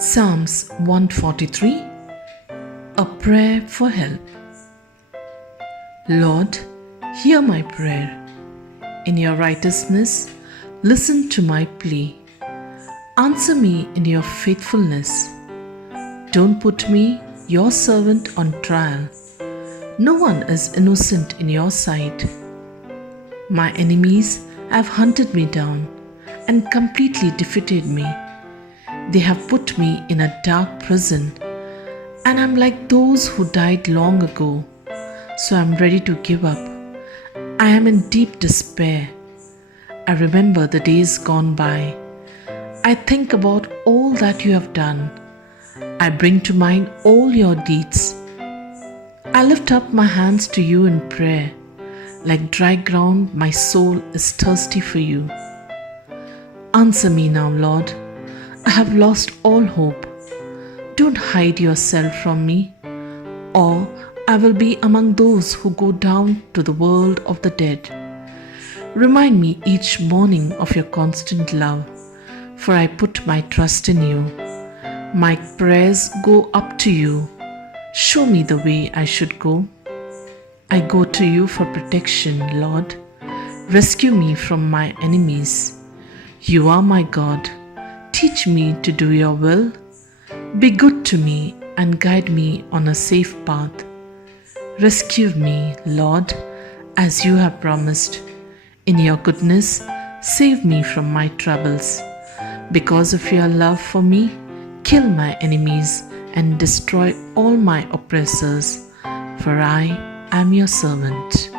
Psalms 143. A prayer for help. Lord, hear my prayer. In your righteousness, listen to my plea. Answer me in your faithfulness. Don't put me, your servant, on trial. No one is innocent in your sight. My enemies have hunted me down and completely defeated me. They have put me in a dark prison, and I'm like those who died long ago, so I'm ready to give up. I am in deep despair. I remember the days gone by. I think about all that you have done. I bring to mind all your deeds. I lift up my hands to you in prayer. Like dry ground, my soul is thirsty for you. Answer me now, Lord. I have lost all hope. Don't hide yourself from me, or I will be among those who go down to the world of the dead. Remind me each morning of your constant love, for I put my trust in you. My prayers go up to you. Show me the way I should go. I go to you for protection, Lord. Rescue me from my enemies. You are my God. Teach me to do your will. Be good to me and guide me on a safe path. Rescue me, Lord, as you have promised. In your goodness, save me from my troubles. Because of your love for me, kill my enemies and destroy all my oppressors, for I am your servant.